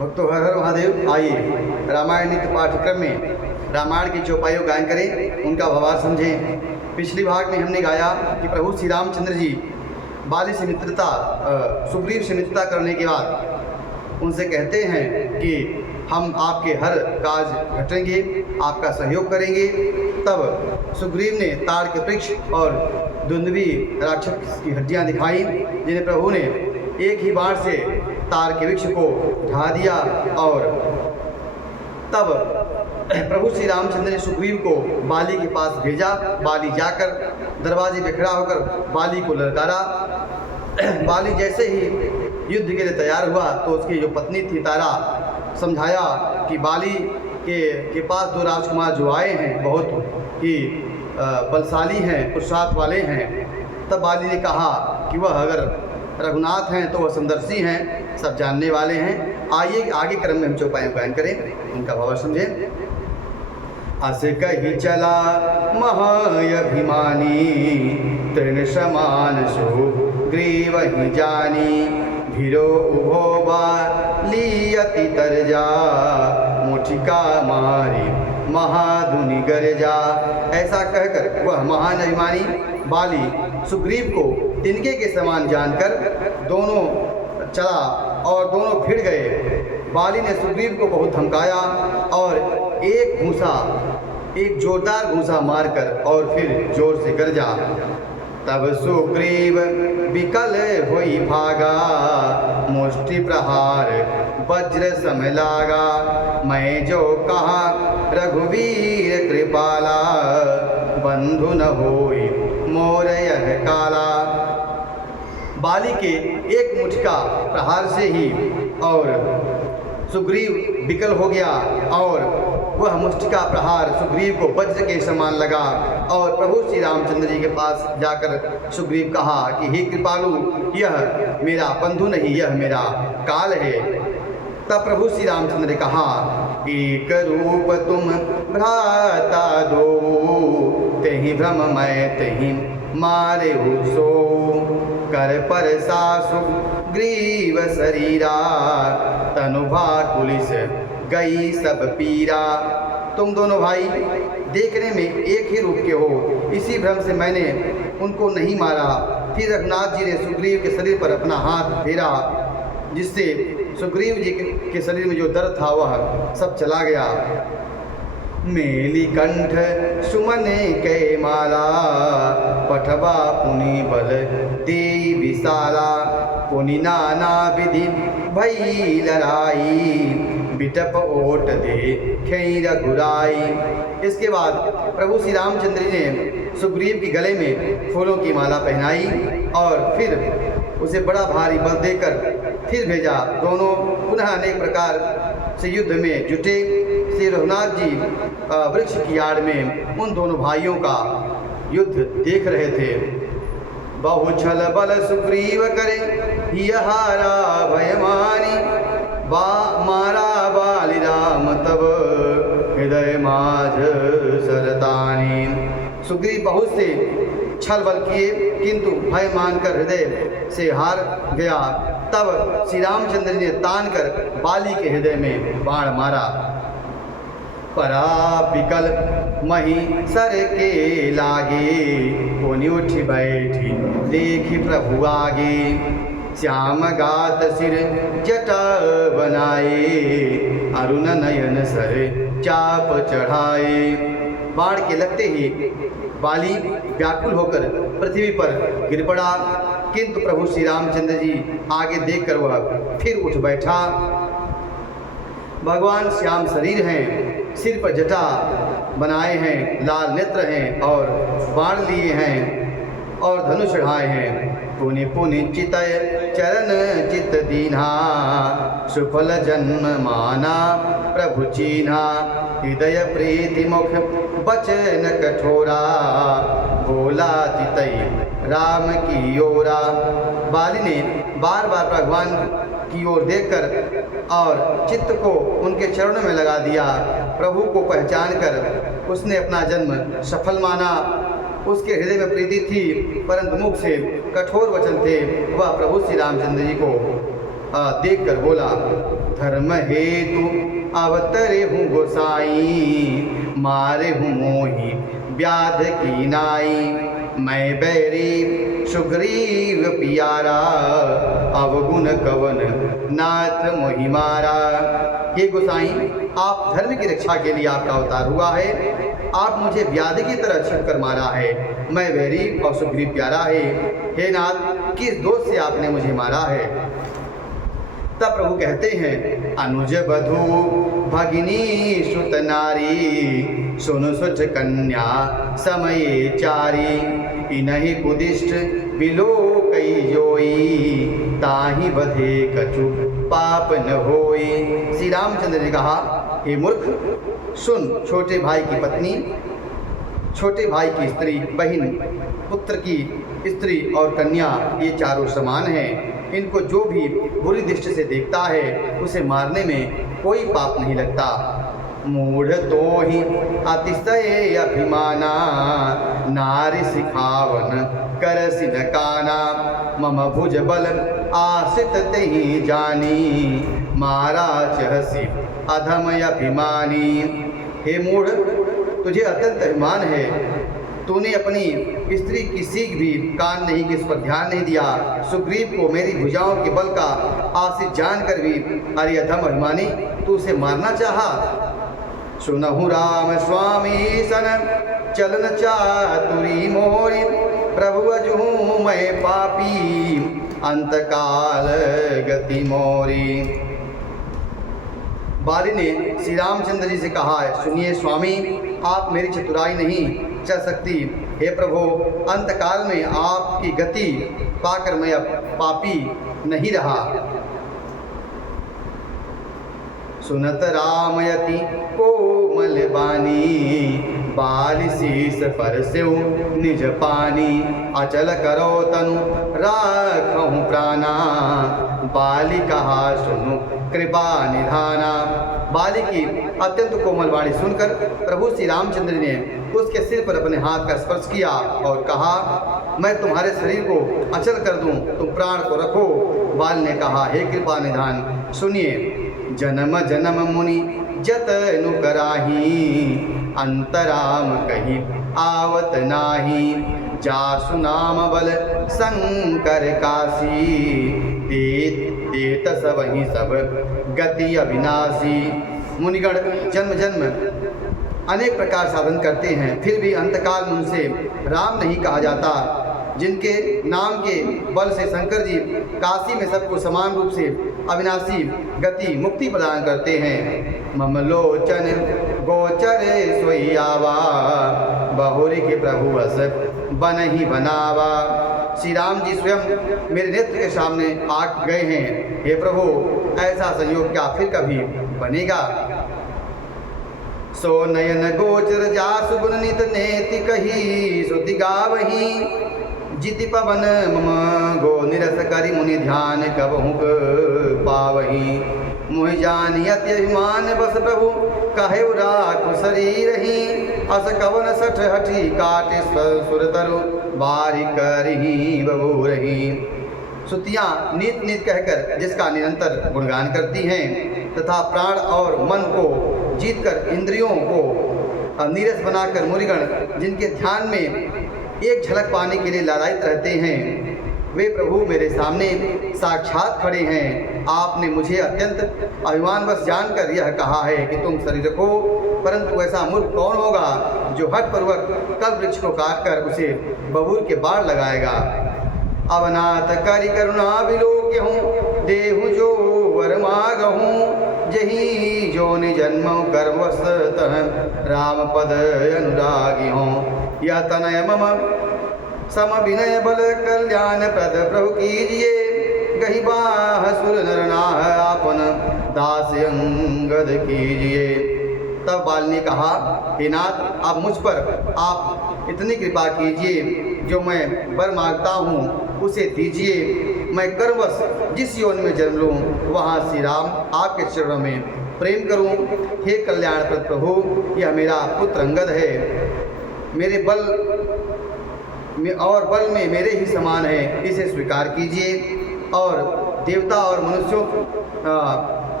भक्तों हर हर महादेव। आइए रामायण नित्य पाठ्यक्रम में रामायण की चौपाइयों गायन करें, उनका भावार्थ समझें। पिछली भाग में हमने गाया कि प्रभु श्री रामचंद्र जी बाली से मित्रता सुग्रीव से मित्रता करने के बाद उनसे कहते हैं कि हम आपके हर काज घटेंगे, आपका सहयोग करेंगे। तब सुग्रीव ने ताड़ के वृक्ष और दुंदुभी राक्षस की हड्डियां दिखाई, जिन्हें प्रभु ने एक ही बाण से ताड़ के वृक्ष को ढा दिया। और तब प्रभु श्री रामचंद्र ने सुग्रीव को बाली के पास भेजा। बाली जाकर दरवाजे पे खड़ा होकर बाली को ललकारा। बाली जैसे ही युद्ध के लिए तैयार हुआ तो उसकी जो पत्नी थी तारा समझाया कि बाली के पास दो राजकुमार जो आए हैं बहुत ही बलशाली हैं, पुरुषार्थ वाले हैं। तब बाली ने कहा कि वह अगर रघुनाथ हैं तो वह समदर्शी हैं, सब जानने वाले हैं। आइए आगे क्रम में हम चौपाइयों गायन करें, उनका भाव समझें। अस कही चला महाअभिमानी, तृण समान सुग्रीव ही जानी। भिरो उभो बालियति तरजा, मुठिका मारी महाधुनि गरजा। ऐसा कहकर वह महान अभिमानी बाली सुग्रीव को तिनके के समान जानकर दोनों चला और दोनों भिड़ गए। बाली ने सुग्रीव को बहुत धमकाया और एक जोरदार घूंसा मारकर और फिर जोर से गरजा। तब सुग्रीव विकल होई भागा, मुष्टि प्रहार वज्र सम लागा। मैं जो कहा रघुवीर कृपाला, बंधु न होई मोर यह काला। बाली के एक मुठका प्रहार से ही और सुग्रीव विकल हो गया और वह मुष्टिका प्रहार सुग्रीव को वज्र के समान लगा। और प्रभु श्री रामचंद्र जी के पास जाकर सुग्रीव कहा कि हे कृपालु, यह मेरा बंधु नहीं, यह मेरा काल है। तब प्रभु श्री रामचंद्र ने कहा, एक रूप तुम भ्राता दो, तेहि भ्रम मैं तेहि मारे सो। कर पर सासु ग्रीव शरीरा, तनु भाकुलिस गई सब पीरा। तुम दोनों भाई देखने में एक ही रूप के हो, इसी भ्रम से मैंने उनको नहीं मारा। फिर रघुनाथ जी ने सुग्रीव के शरीर पर अपना हाथ फेरा, जिससे सुग्रीव जी के शरीर में जो दर्द था वह सब चला गया। मेली कंठ सुमने के माला, पठवा पुनि बल दे विशाला। पुनि नाना विधि भई लड़ाई, बिटप ओट दे खेई रघुराई। इसके बाद प्रभु श्री रामचंद्र जी ने सुग्रीव के गले में फूलों की माला पहनाई और फिर उसे बड़ा भारी बल देकर फिर भेजा। दोनों पुनः अनेक प्रकार से युद्ध में जुटे। श्री रघुनाथ जी वृक्ष की आड़ में उन दोनों भाइयों का युद्ध देख रहे थे। बहु छल बल सुग्रीव करे, हारा भयमानी। मारा बाली राम तब हृदय माझ सरतानी। सुग्रीव बहुत से छल बल किए किंतु भय मानकर हृदय से हार गया। तब श्री रामचंद्र ने तान कर बाली के हृदय में बाण मारा। परा विकल मही सर के लागे, पुनि उठी बैठी देखी प्रभु आगे। श्याम गात सिर जटा बनाए, अरुण नयन सर चाप चढ़ाए। बाण के लगते ही बाली व्याकुल होकर पृथ्वी पर गिर पड़ा, किंतु प्रभु श्री रामचंद्र जी आगे देखकर वह फिर उठ बैठा। भगवान श्याम शरीर हैं, सिर पर जटा बनाए हैं, लाल नेत्र हैं और बाण लिए हैं और धनुष चढ़ाए हैं। पुनि पुनि चितय चरण चित दीन्हा, सुफल जन्म माना प्रभु चीन्हा। हृदय प्रीति मुख बचन कठोरा, बोला चितई राम की ओरा। बाली ने बार बार भगवान की ओर देखकर और चित्त को उनके चरणों में लगा दिया। प्रभु को पहचान कर उसने अपना जन्म सफल माना। उसके हृदय में प्रीति थी परंतु मुख से कठोर वचन थे। वह प्रभु श्री रामचंद्र जी को देखकर बोला, धर्म हेतु अवतरे हूँ गोसाई, मारे हूँ मोही व्याध की नाई। मैं बैरी सुग्रीव पियारा, अवगुण कवन नाथ मोहि मारा। हे गोसाई, आप धर्म की रक्षा के लिए आपका अवतार हुआ है। आप मुझे व्याध की तरह छिप कर मारा है। मैं बैरी और सुग्रीव प्यारा है। हे नाथ, किस दोष से आपने मुझे मारा है? तब प्रभु कहते हैं, अनुज बधू भगिनी सुत नारी, सुन सुच कन्या समय चारी। इन्हीं कुदिष्ट बिलो कई जोई, ताही बधे कछु पाप न होई। श्री रामचंद्र ने कहा, हे मूर्ख, सुन, छोटे भाई की पत्नी, छोटे भाई की स्त्री, बहन, पुत्र की स्त्री और कन्या, ये चारों समान हैं। इनको जो भी बुरी दृष्टि से देखता है उसे मारने में कोई पाप नहीं लगता। मूढ़ तो ही अतिशय अभिमाना, नारी सिखावन करसि न काना। मम भुज बल आश्रित तेहि जानी, मारा चहसि अधम अभिमानी। हे मूढ़, तुझे अत्यंत अभिमान है। तूने अपनी स्त्री की सीख भी कान नहीं कि इस पर ध्यान नहीं दिया। सुग्रीव को मेरी भुजाओं के बल का आश्रित जानकर भी अरे अधम अभिमानी, तू उसे मारना चाहा। सुनहु राम स्वामी सन चलन चातुरी मोरी, प्रभु अजहूँ मैं पापी अंतकाल गति मोरी। बाली ने श्री रामचंद्र जी से कहा है, सुनिए स्वामी, आप मेरी चतुराई नहीं चल सकती। हे प्रभु, अंतकाल में आपकी गति पाकर मैं अब पापी नहीं रहा। सुनत रामयति कोमल बानी, बाली शीस पर सेउ निज पानी। अचल करो तनु राखहु प्राणा, बाली कहा सुनु कृपा निधाना। बाली की अत्यंत कोमल वाणी सुनकर प्रभु श्री रामचंद्र ने उसके सिर पर अपने हाथ का स्पर्श किया और कहा, मैं तुम्हारे शरीर को अचल कर दूं, तुम प्राण को रखो। बाल ने कहा, हे कृपा निधान, सुनिए, जन्म जन्म मुनि जतनु कराही, अंतराम कही आवत नाही। जासु नाम बल शंकर काशी, देत सब ही सब गति अविनाशी। मुनिगण जन्म जन्म अनेक प्रकार साधन करते हैं, फिर भी अंतकाल में उनसे राम नहीं कहा जाता। जिनके नाम के बल से शंकर जी काशी में सबको समान रूप से अविनाशी गति मुक्ति प्रदान करते हैं। ममलोचन गोचर सोई आवा, बहुरी के प्रभु अस बन ही बनावा। श्री राम जी स्वयं मेरे नेत्र के सामने आ गए हैं। हे प्रभु, ऐसा संयोग क्या फिर कभी बनेगा? सो नयन गोचर जासु गुण नित नेति कही, श्रुति गावही जिति पवन मम गो निरस करि मुनि ध्यान कबहु पावही। मोहि जानि अति अभिमान बस प्रभु, कहे राखु शरीर ही। अस कवन सठ हठी काटे सुर तरु, बारी करही बबूरही। श्रुतियाँ नीत नीत कहकर जिसका निरंतर गुणगान करती हैं तथा प्राण और मन को जीतकर इंद्रियों को नीरस बनाकर मुनिगण जिनके ध्यान में एक झलक पाने के लिए लालायित रहते हैं, वे प्रभु मेरे सामने साक्षात खड़े हैं। आपने मुझे अत्यंत अभिमानवश जानकर यह कहा है कि तुम शरीर रखो, परंतु ऐसा मूर्ख कौन होगा जो हठपूर्वक कल्प वृक्ष को काटकर उसे बबूर के बाढ़ लगाएगा। अवनाथ करि करुणा बिलोक्यहूँ, देहु जो वर मागहूँ। जही जोनि जन्म गर्वस्तः, राम पद अनुरागी हों। यह तनय मम सम विनय बल कल्याण प्रद प्रभु कीजिए। गही बाह सुर नर नाह, आपन दास अंगद कीजिए। तब बाल ने कहा, हे नाथ, आप मुझ पर आप इतनी कृपा कीजिए, जो मैं वर मांगता हूँ उसे दीजिए। मैं कर्मवश जिस योन में जन्म लूँ वहाँ श्री राम आपके चरणों में प्रेम करूँ। हे कल्याणप्रद प्रभु, यह मेरा पुत्र अंगद है, मेरे बल में और बल में मेरे ही समान है, इसे स्वीकार कीजिए। और देवता और मनुष्यों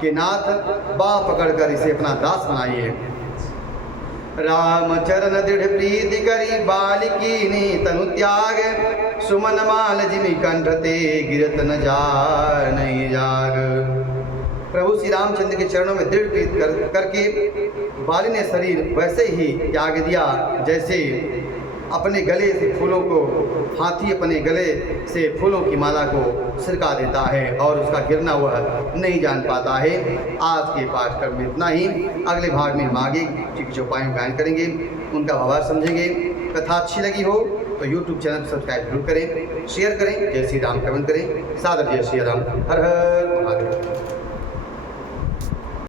कि नाथ बाह पकड़कर इसे अपना दास बनाइए। राम चरण दृढ़ प्रीति करी बालिकी ने तनु त्याग, सुमन माल जिमि कंठ ते गिरत न जाय नहीं जाग। प्रभु श्री रामचंद्र के चरणों में दृढ़ प्रीति करके बाली ने शरीर वैसे ही त्याग दिया जैसे अपने गले से फूलों को, हाथी अपने गले से फूलों की माला को सिरका देता है और उसका गिरना वह नहीं जान पाता है। आज के पाठ्यक्रम में इतना ही। अगले भाग में हम आगे कुछ उपायों बयान करेंगे, उनका भावार्थ समझेंगे। कथा अच्छी लगी हो तो YouTube चैनल सब्सक्राइब जरूर करें, शेयर करें, जय श्री राम कमेंट करें। सादर जय श्री राम। हर हर